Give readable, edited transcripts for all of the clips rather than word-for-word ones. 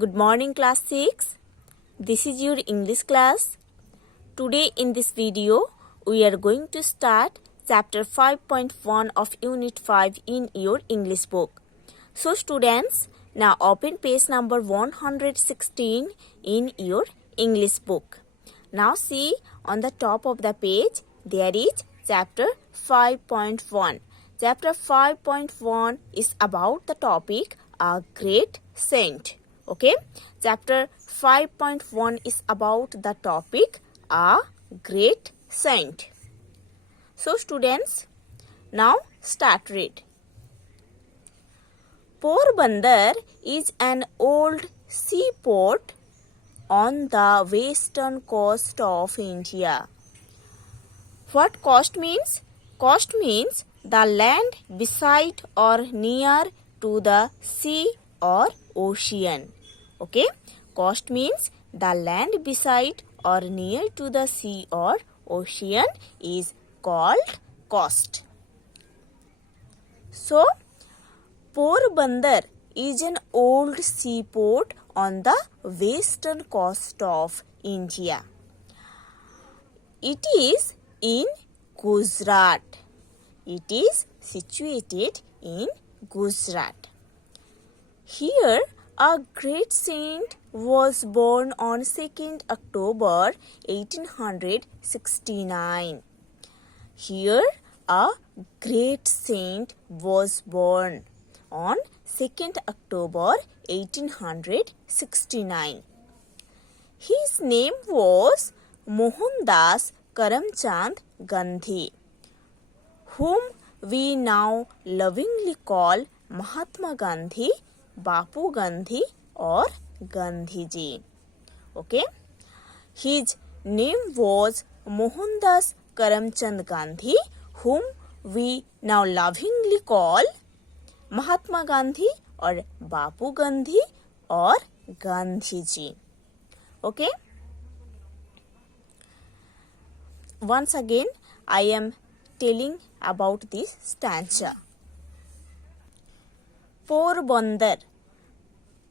Good morning class 6. This is your English class. Today in this video we are going to start chapter 5.1 of unit 5 in your English book. So students, now open page number 116 in your English book. Now see on the top of the page there is chapter 5.1. Chapter 5.1 is about the topic a great saint. Okay, chapter 5.1 is about the topic a great saint. So students, now start read. Porbandar is an old seaport on the western coast of India. What coast means? Coast means the land beside or near to the sea or ocean. Okay, coast means the land beside or near to the sea or ocean is called coast. So, Porbandar is an old seaport on the western coast of India. It is in Gujarat. It is situated in Gujarat. Here, a great saint was born on 2nd October 1869. Here, a great saint was born on 2nd October 1869. His name was Mohandas Karamchand Gandhi, whom we now lovingly call Mahatma Gandhi, Bapu Gandhi or Gandhi Ji. Okay. His name was Mohandas Karamchand Gandhi, whom we now lovingly call Mahatma Gandhi or Bapu Gandhi or Gandhi Ji. Okay. Once again, I am telling about this stanza. Porbandar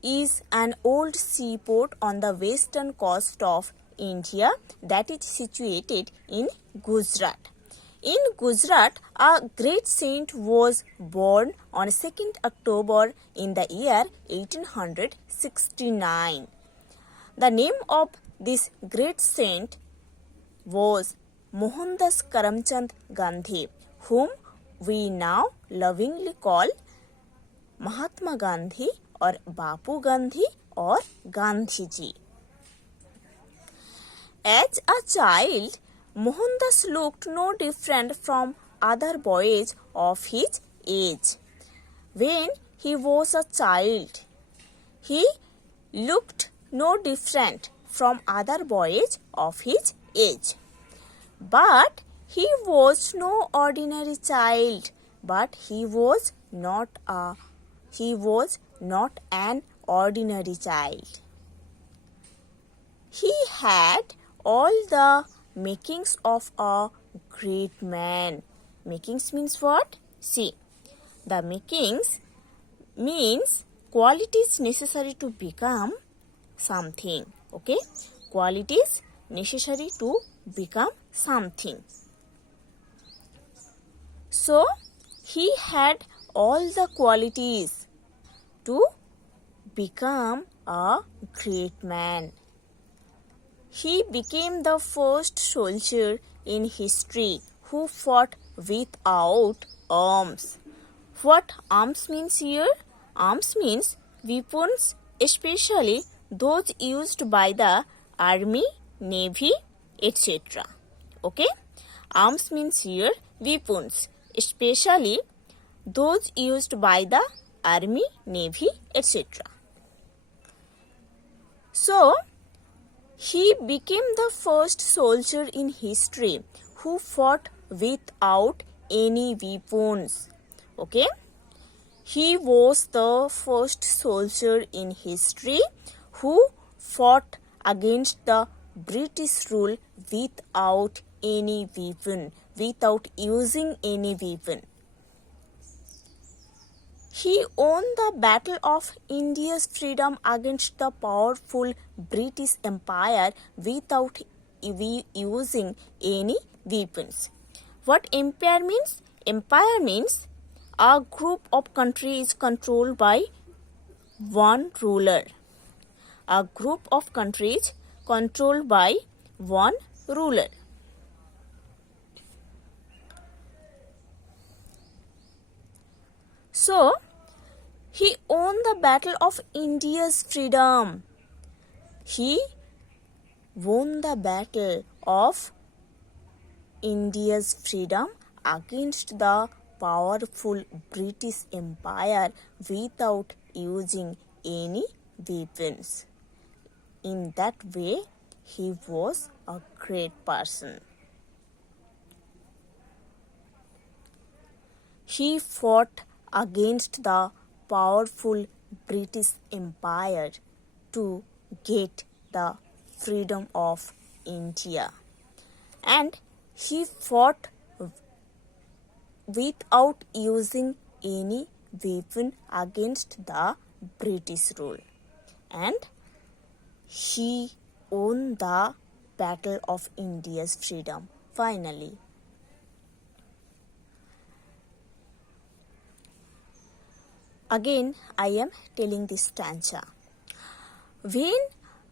is an old seaport on the western coast of India that is situated in Gujarat. In Gujarat, a great saint was born on 2nd October in the year 1869. The name of this great saint was Mohandas Karamchand Gandhi, whom we now lovingly call Mahatma Gandhi or Bapu Gandhi or Gandhi Ji. As a child, Mohandas looked no different from other boys of his age. When he was a child, he looked no different from other boys of his age. But he was no ordinary child, but he was not an ordinary child. He had all the makings of a great man. Makings means what? See, the makings means qualities necessary to become something. Okay, qualities necessary to become something. So, he had all the qualities to become a great man. He became the first soldier in history who fought without arms. What arms means here? Arms means weapons, especially those used by the army, navy, etc. Okay? Arms means here weapons, especially those used by the army, navy, etc. So, he became the first soldier in history who fought without any weapons. Okay? He was the first soldier in history who fought against the British rule without any weapon, without using any weapon. He won the Battle of India's freedom against the powerful British Empire without using any weapons. What empire means? Empire means a group of countries controlled by one ruler. A group of countries controlled by one ruler. So, he won the Battle of India's freedom. He won the Battle of India's freedom against the powerful British Empire without using any weapons. In that way, he was a great person. He fought against the powerful British Empire to get the freedom of India. And he fought without using any weapon against the British rule. And he won the Battle of India's freedom finally. Again, I am telling this stanza. When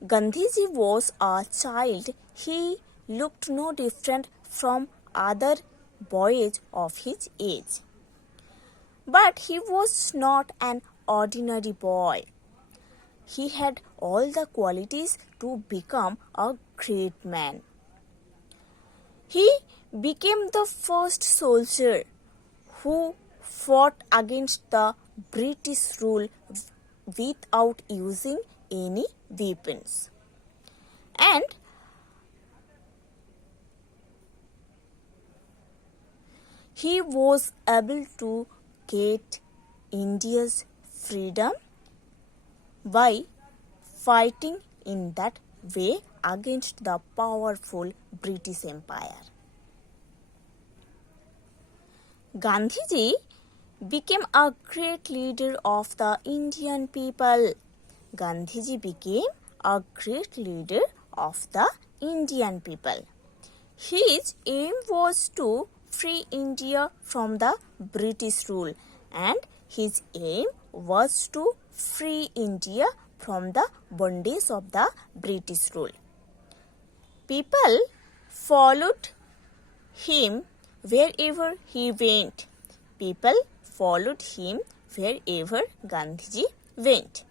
Gandhiji was a child, he looked no different from other boys of his age. But he was not an ordinary boy. He had all the qualities to become a great man. He became the first soldier who fought against the British rule without using any weapons. And he was able to get India's freedom by fighting in that way against the powerful British Empire. Gandhiji became a great leader of the Indian people. Gandhiji became a great leader of the Indian people. His aim was to free India from the British rule, and his aim was to free India from the bondage of the British rule. People followed him wherever he went. People followed him wherever Gandhiji went.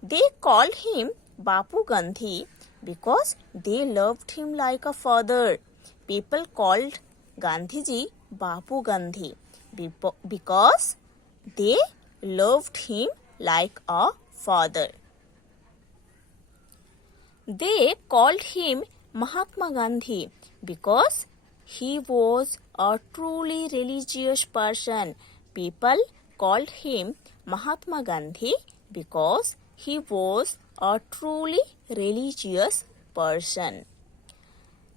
They called him Bapu Gandhi because they loved him like a father. People called Gandhiji Bapu Gandhi because they loved him like a father. They called him Mahatma Gandhi because he was a truly religious person. People called him Mahatma Gandhi because he was a truly religious person.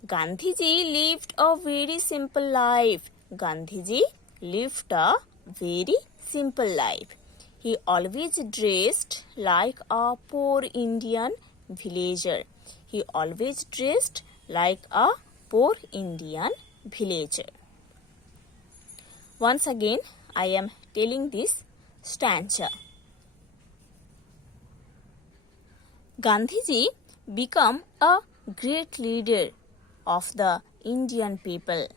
Gandhiji lived a very simple life. Gandhiji lived a very simple life. He always dressed like a poor Indian villager. He always dressed like a poor Indian villager. Once again, I am telling this stanza. Gandhiji became a great leader of the Indian people,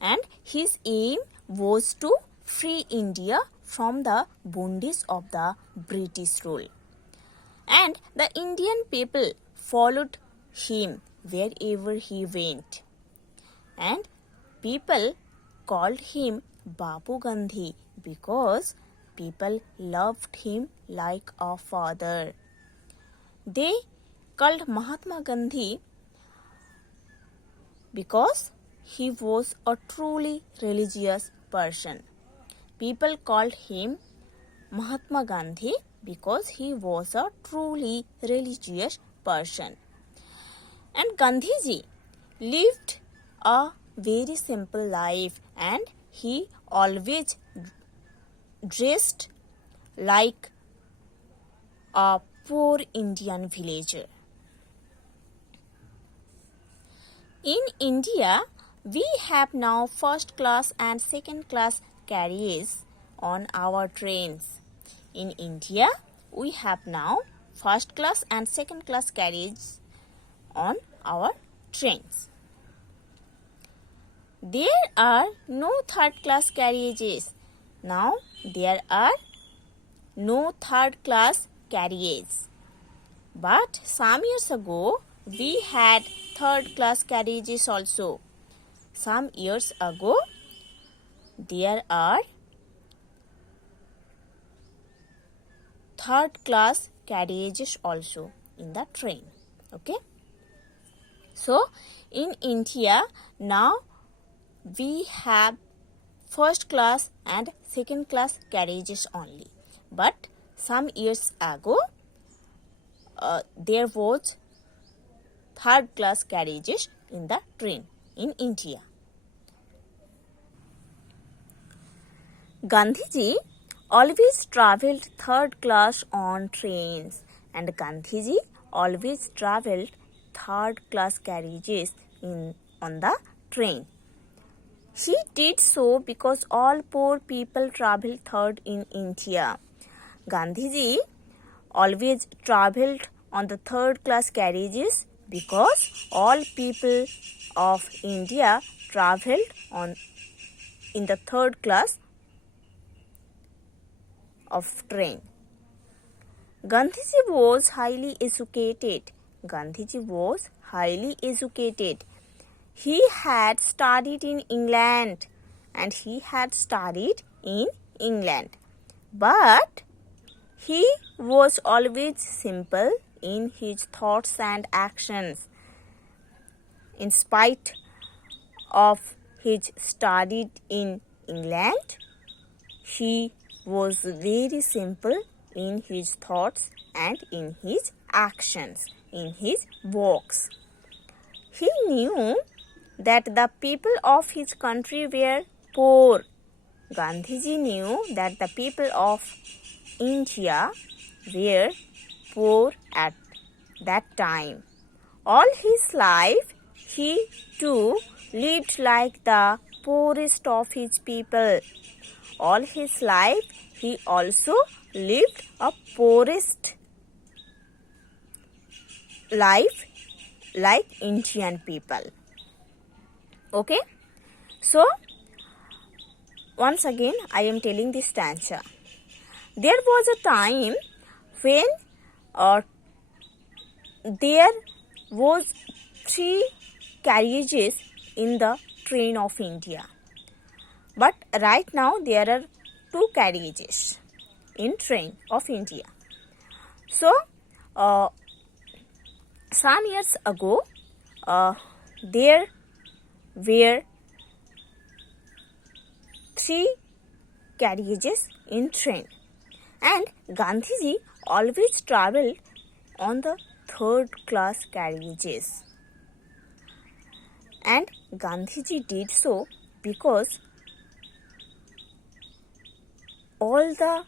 and his aim was to free India from the bondage of the British rule. And the Indian people followed him wherever he went. And people called him Bapu Gandhi because people loved him like a father. They called Mahatma Gandhi because he was a truly religious person. People called him Mahatma Gandhi because he was a truly religious person. And Gandhiji lived a very simple life, and he always dressed like a poor Indian villager. In India, we have now first class and second class carriages on our trains. In India, we have now first class and second class carriages on our trains. There are no third class carriages. Now there are no third class carriages. But some years ago, we had third class carriages also. Some years ago, there are third class carriages also in the train. Okay. So, in India, now we have first class and second class carriages only. But some years ago, there was third class carriages in the train in India. Gandhiji always travelled third class on trains, and Gandhiji always travelled third class carriages on the train. He did so because all poor people travel third in India. Gandhiji always travelled on the third class carriages because all people of India travelled in the third class of train. Gandhiji was highly educated. Gandhiji was highly educated. He had studied in England and he had studied in England. But he was always simple in his thoughts and actions. In spite of his studied in England, he was very simple in his thoughts and in his actions, in his works. He knew that the people of his country were poor. Gandhiji knew that the people of India were poor at that time. All his life, he too lived like the poorest of his people. All his life, he also lived a poorest life like Indian people. Okay? So, once again, I am telling this stanza. There was a time when there was 3 carriages in the train of India. But right now there are 2 carriages in train of India. So, some years ago, there were 3 carriages in train, and Gandhiji always travelled on the third class carriages. And Gandhiji did so because all the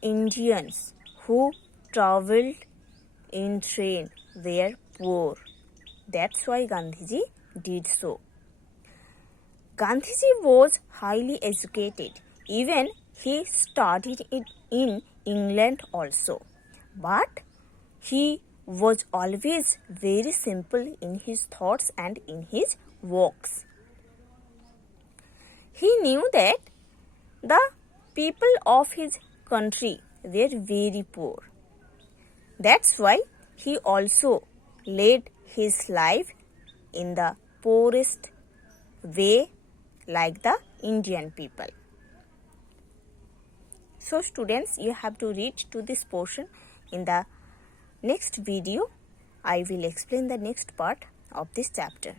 Indians who travelled in train were poor. That's why Gandhiji did so. Gandhiji was highly educated. Even he studied it in England also. But he was always very simple in his thoughts and in his works. He knew that the people of his country were very poor. That's why he also led his life in the poorest way like the Indian people. So students, you have to read to this portion. In the next video, I will explain the next part of this chapter.